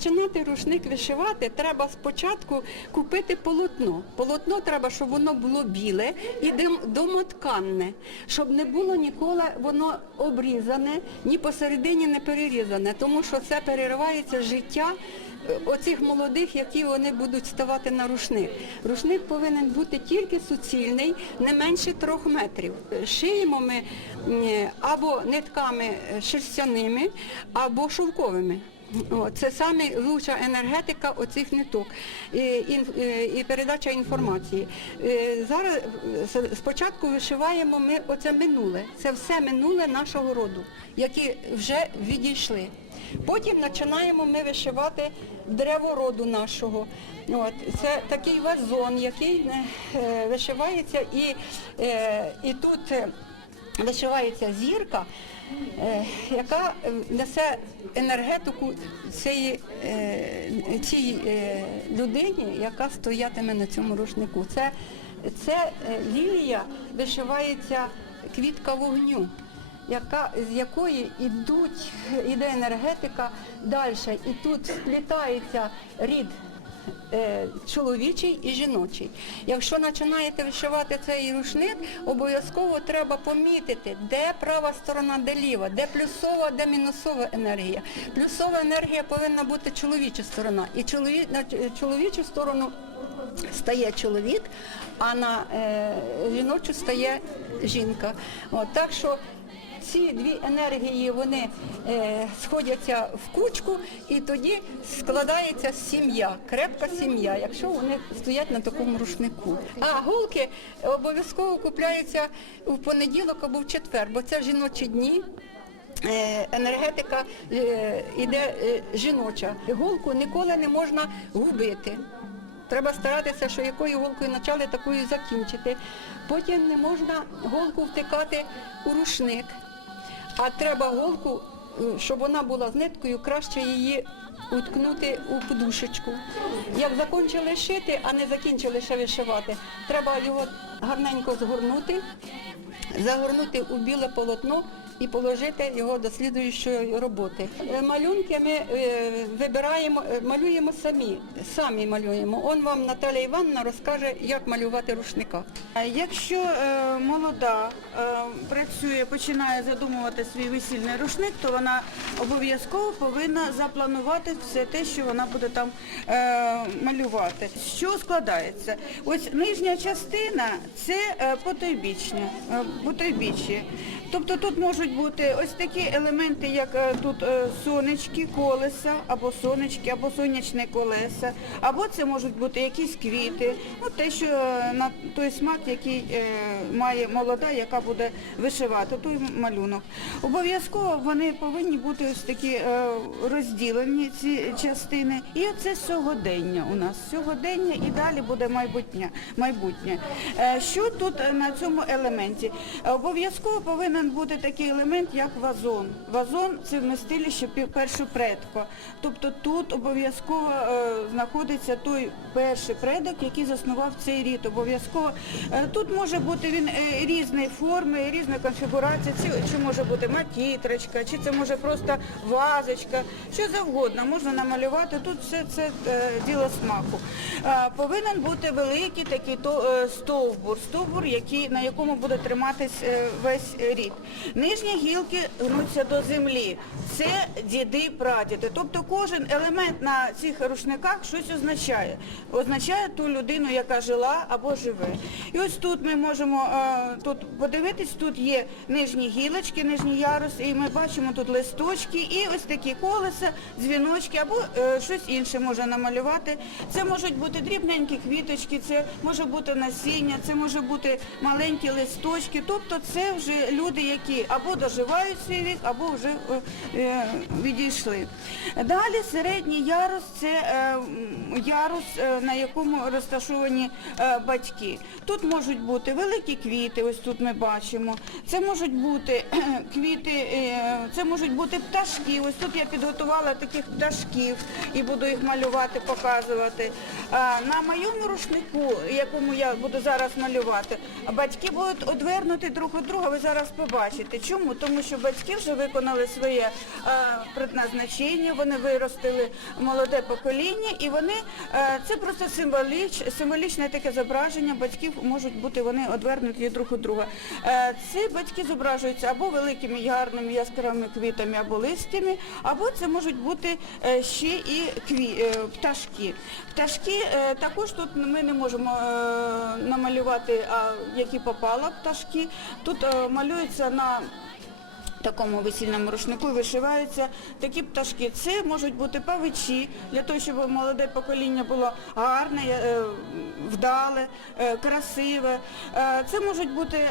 починати рушник вишивати, треба спочатку купити полотно. Полотно треба, щоб воно було біле і домотканне, щоб не було ніколи воно обрізане, ні посередині не перерізане, тому що це переривається життя е, оцих молодих, які вони будуть ставати на рушник. Рушник повинен бути тільки суцільний, не менше трьох метрів. Шиємо ми або нитками е, шерстяними, або шовковими. Це саме лучша енергетика оцих ниток і, передача інформації. Е, Зараз е, спочатку вишиваємо ми оце минуле. Це все минуле нашого роду, які вже відійшли. Потім починаємо ми вишивати древо роду нашого. От, це такий вазон, який е, вишивається і, і тут. вишивається зірка, яка е, несе енергетику цієї, е, цій е, людині, яка стоятиме на цьому рушнику. Це, це е, лілія вишивається квітка вогню. Яка, з якої йдуть, іде енергетика далі, і тут сплітається рід е, чоловічий і жіночий. Якщо починаєте вишивати цей рушник, обов'язково треба помітити, де права сторона, де ліва, де плюсова, де мінусова енергія. Плюсова енергія повинна бути чоловіча сторона. І чолові, на чоловічу сторону стає чоловік, а на е, жіночу стає жінка. От, так що ці дві енергії вони е, сходяться в кучку і тоді складається сім'я, крепка сім'я, якщо вони стоять на такому рушнику. А голки обов'язково купляються в понеділок або в четвер, бо це жіночі дні. Е, Енергетика е, іде е, жіноча. Голку ніколи не можна губити. Треба старатися, що якою голкою почали, такою закінчити. Потім не можна голку втикати у рушник, а треба голку, е, щоб вона була з ниткою, краще її уткнути у подушечку. Як закінчили шити, а не закінчили ще вишивати, треба його гарненько згорнути, загорнути у біле полотно і положити його до слідуючої роботи. Е, Малюнки ми е, вибираємо, е, малюємо самі, самі малюємо. Он вам Наталя Івановна розкаже, як малювати рушника. Якщо молода працює, починає задумувати свій весільний рушник, то вона обов'язково повинна запланувати все те, що вона буде там малювати. Що складається? Ось нижня частина це потойбічня, е, потойбіччя. Тобто тут можуть бути ось такі елементи, як е, тут е, сонечки, колеса, або сонечки, або сонячне колеса, або це можуть бути якісь квіти, ну те, що е, на той смак, який має молода, яка буде вишивати, той малюнок. Обов'язково вони повинні бути ось такі розділені ці частини. І оце сьогодення у нас. Сьогодення і далі буде майбутнє. майбутнє. Що тут на цьому елементі? Обов'язково повинен бути такий елемент, як вазон. Вазон це вмістилище пі- першого предка. Тобто тут обов'язково е, знаходиться той перший предок, який заснував цей рід. Обов'язково е, тут може бути він е, різної форми, різної конфігурації. Чи може бути макітрочка, чи це може просто вазочка, що завгодно можна намалювати. Тут все це діло смаку. Повинен бути великий такий то, стовбур, стовбур, який, на якому буде триматись весь рід. Нижні гілки гнуться до землі. Це діди, прадіди. Тобто кожен елемент на цих рушниках щось означає. Означає ту людину, яка жила або живе. І ось тут ми можемо е, тут подивитись, тут є нижні гілочки, нижній ярус, і ми бачимо тут листочки і ось такі колеса, дзвіночки або е, щось інше можна намалювати. Це можуть бути дрібненькі квіточки, це може бути насіння, це може бути маленькі листочки. Тобто це вже люди, які або доживають свій вік, або вже е, е, відійшли. Далі середній ярус це е, ярус, на якому розташовані батьки. Тут можуть бути великі квіти, ось тут ми бачимо. Це можуть бути квіти, це можуть бути пташки. Ось тут я підготувала таких пташків і буду їх малювати, показувати. На моєму рушнику, якому я буду зараз малювати, батьки будуть одвернути друг від друга, ви зараз побачите. Чому? Чому? Тому що батьки вже виконали своє е, предназначення, вони виростили молоде покоління, і вони е, це просто символіч, символічне таке зображення. Батьків можуть бути вони одвернуті друг від друга. Е, ці батьки зображуються або великими гарними яскравими квітами, або листями, або це можуть бути ще і кві, пташки. Пташки також тут ми не можемо намалювати, які попало пташки. Тут малюються на такому весільному рушнику вишиваються такі пташки. Це можуть бути павичі, для того, щоб молоде покоління було гарне, е, вдале, е, красиве. Е, Це можуть бути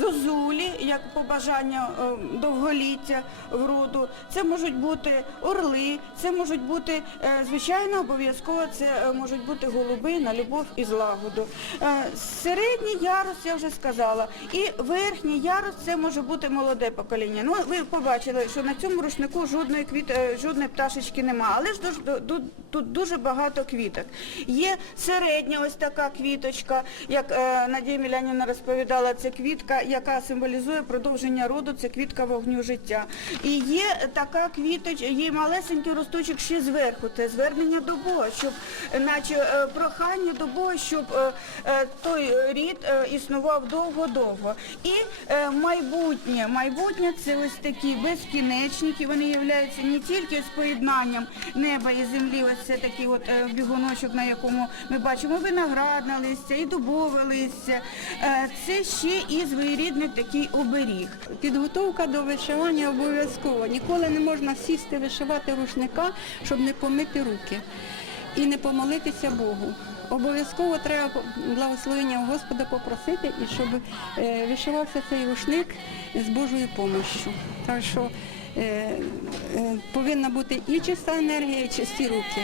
зозулі, як побажання довголіття в роду. Це можуть бути орли, це можуть бути, звичайно, обов'язково це можуть бути голуби на любов і злагоду. Середній ярус, я вже сказала, і верхній ярус це може бути молоде покоління. Ну, ви побачили, що на цьому рушнику жодної квіт, е, жодної пташечки нема, але ж до, ду- тут дуже багато квіток. Є середня ось така квіточка, як е, Надія Мілянівна розповідала, це квітка, яка символізує продовження роду, це квітка вогню життя. І є така квіточка, є малесенький росточок ще зверху, це звернення до Бога, щоб, наче е, прохання до Бога, щоб е, е, той рід е, існував довго-довго. І е, майбутнє, майбутнє це ось такі безкінечники, вони являються не тільки з поєднанням неба і землі, ось це такий от е, бігуночок, на якому ми бачимо виноградне листя і дубове листя. Е, Це ще і своєрідний такий оберіг. Підготовка до вишивання обов'язково. Ніколи не можна сісти вишивати рушника, щоб не помити руки і не помолитися Богу. Обов'язково треба благословення Господа попросити, і щоб е, вишивався цей рушник з Божою помощю. Так що повинна бути і чиста енергія, і чисті руки.